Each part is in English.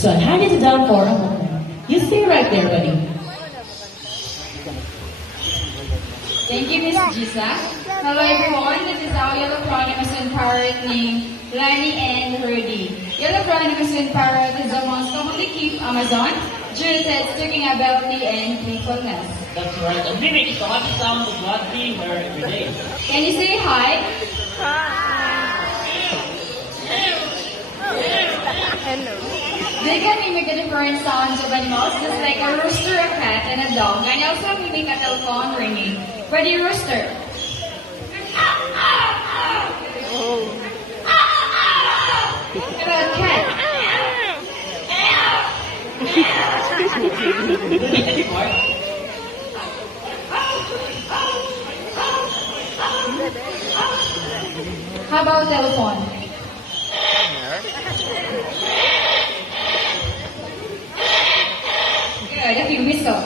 So I'll hand it down for a moment. You stay right there, buddy. Thank you, Miss Gisa. Hello everyone, this is our Yellow Chronicles and Parrot named Lani and Rudy. Yellow Chronicles and Parrot is the most commonly kept Amazon due to its soothing ability and playfulness. That's right. A mimic is the happy sound of what we hear every day. Can you say hi? Hello. They can mimic the different sounds of animals, just like a rooster, a cat, and a dog, and also mimic a telephone ringing. Ready, rooster? Oh. How about cat? How about telephone? Good, if you whistle.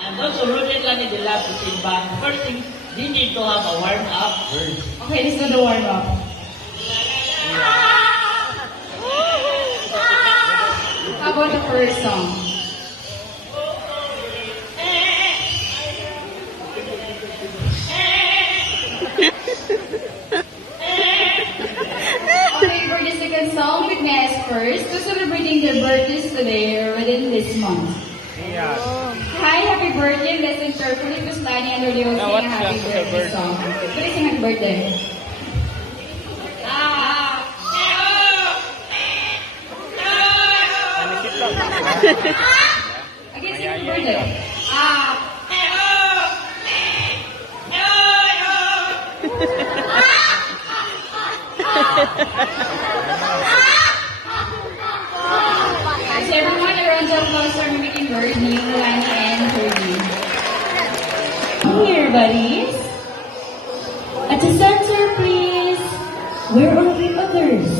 And also, Rudy and Lani, they love to sing, but first thing, they need to have a warm-up verse. Okay, let's do the warm-up. How about the first song? Okay, for the second song, with me as first, to celebrating their birthdays today or within this month. Yeah. Hi, happy birthday. Listen carefully because Lani and Rudy will sing a happy birthday song. Please sing happy birthday. Again, sing happy birthday. So everyone around the applause are making birthday, Lani and Rudy. Come here, buddies. At the center, please. Where are the others?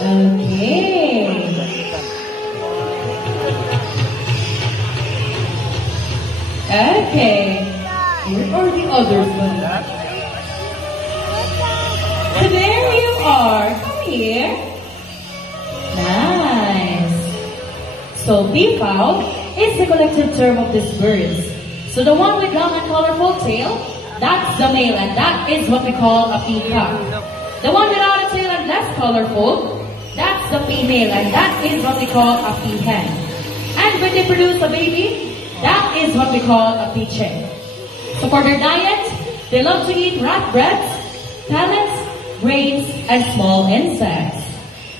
Okay. Okay. Where are the others, buddies? There you are. Come here. Nice. So, peafowl is the collective term of these birds. So the one with long and colorful tail, that's the male, and that is what we call a peacock. The one without a tail and less colorful, that's the female, and that is what we call a peahen. And when they produce a baby, that is what we call a peachen. So for their diet, they love to eat rat breads, pellets, grains, and small insects.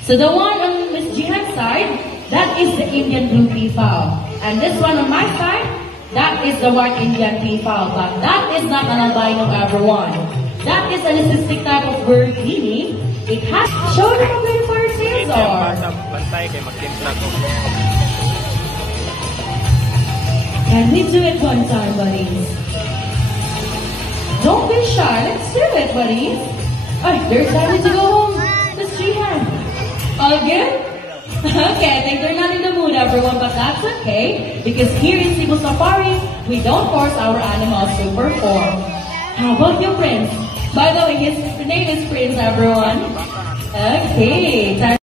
So the one on Miss Jihan's side, that is the Indian blue peafowl. And this one on my side, that is the white Indian peafowl. But that is not an albino everyone. That is a cystic type of bird, meaning it has... Show them how beautiful her tails are. Can we do it one time, buddies? Don't be shy. Let's do it, buddies. Oh, there's time to go home. Miss Jihan. All good? Okay, I think they're not in the mood, everyone, but that's okay. Because here in Cebu Safari, we don't force our animals to perform. How about your prince? By the way, his name is Prince, everyone. Okay, time